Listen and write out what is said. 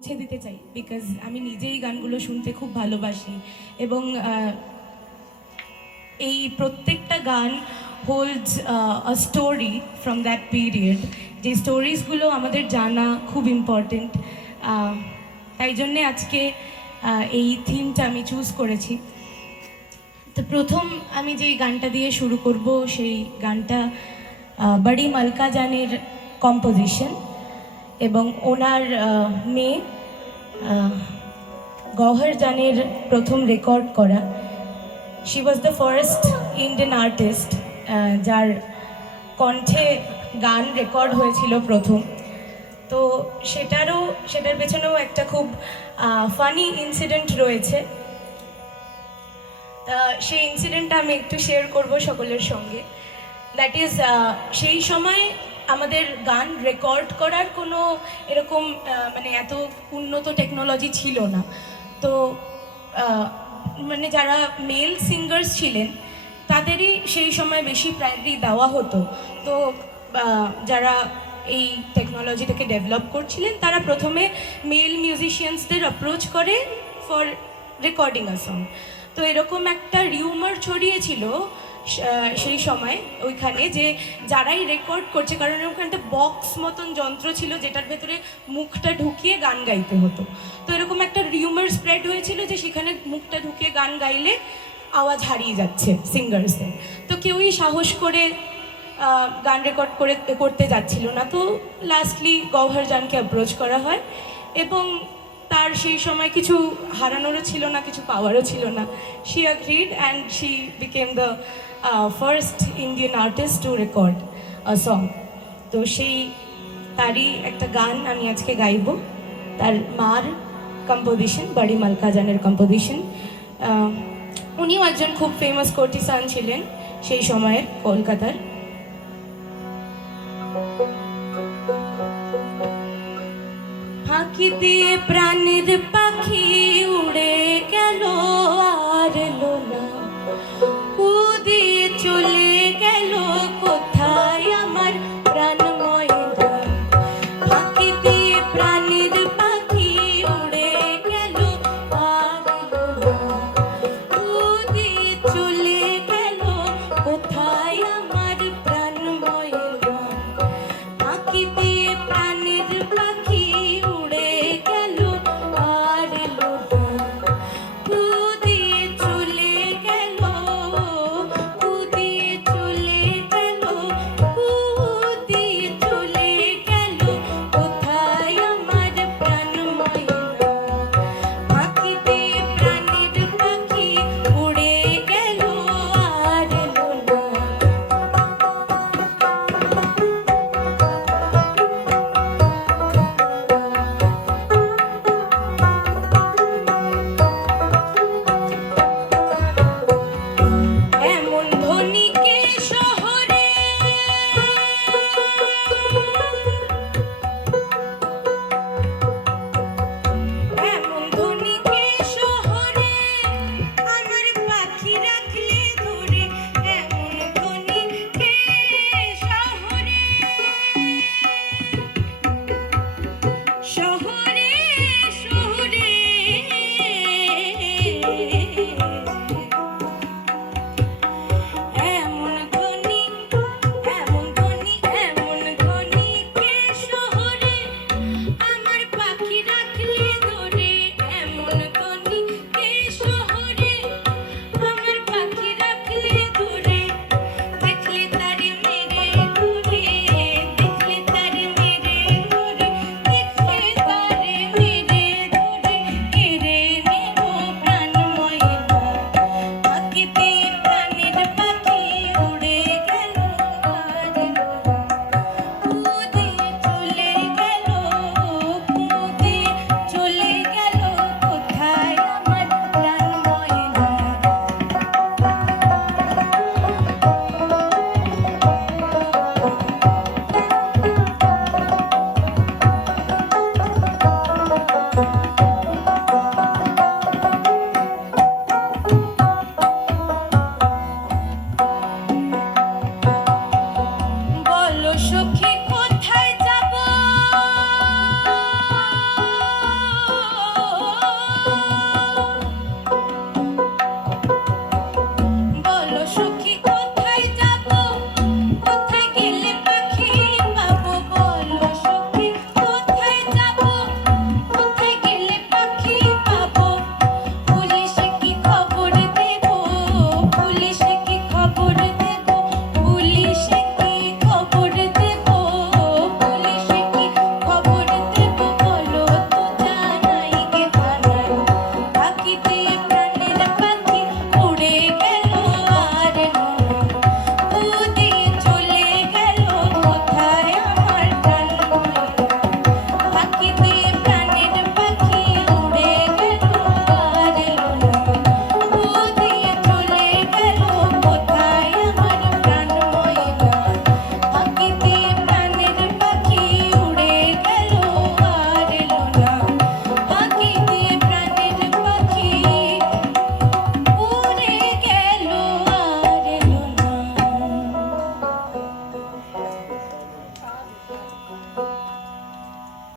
পৌঁছে দিতে চাই বিকজ আমি নিজেই গানগুলো শুনতে খুব ভালোবাসি এবং এই প্রত্যেকটা গান holds a story from that period. যে স্টোরিজগুলো আমাদের জানা খুব ইম্পর্টেন্ট, তাই জন্যে আজকে এই থিমটা আমি চুজ করেছি। তো প্রথম আমি যেই গানটা দিয়ে শুরু করব সেই গানটা বড়ি মালকা জানের কম্পোজিশন এবং ওনার মেয়ে গওহর জানের প্রথম রেকর্ড করা। She was the first Indian artist যার কণ্ঠে গান রেকর্ড হয়েছিল প্রথম। তো সেটার পেছনেও একটা খুব ফানি ইনসিডেন্ট রয়েছে। সেই ইনসিডেন্টটা আমি একটু শেয়ার করব সকলের সঙ্গে। দ্যাট ইজ, সেই সময় আমাদের গান রেকর্ড করার কোনো এরকম মানে এত উন্নত টেকনোলজি ছিল না। তো মানে যারা মেল সিঙ্গার্স ছিলেন তাদেরই সেই সময় বেশি প্রায়োরিটি দেওয়া হতো। তো যারা এই টেকনোলজিটাকে ডেভেলপ করছিলেন তারা প্রথমে মেল মিউজিশিয়ানসদের অ্যাপ্রোচ করে ফর রেকর্ডিং আ সং। তো এরকম একটা রিউমার ছড়িয়েছিল সেই সময় ওইখানে, যে যারাই রেকর্ড করছে, কারণ ওখানে একটা বক্স মতন যন্ত্র ছিল যেটার ভেতরে মুখটা ঢুকিয়ে গান গাইতে হতো। তো এরকম একটা রিউমার স্প্রেড হয়েছিল যে সেখানে মুখটা ঢুকিয়ে গান গাইলে আওয়াজ হারিয়ে যাচ্ছে সিঙ্গার্সদের। তো কেউই সাহস করে গান রেকর্ড করতে যাচ্ছিল না। তো লাস্টলি গওহর জানকে অ্যাপ্রোচ করা হয় এবং তার সেই সময় কিছু হারানোরও ছিল না, কিছু পাওয়ারও ছিল না। She agreed and she became the first Indian artist two record a song. তো তারই একটা গান আমি আজকে গাইব, তার মার কম্পোজিশন, বড়ি মালকা জানের কম্পোজিশন। উনিও একজন খুব ফেমাস কোর্টিসান ছিলেন সেই সময়ের কলকাতার। ফাঁকি দিয়ে প্রাণের পাখি উড়ে গেল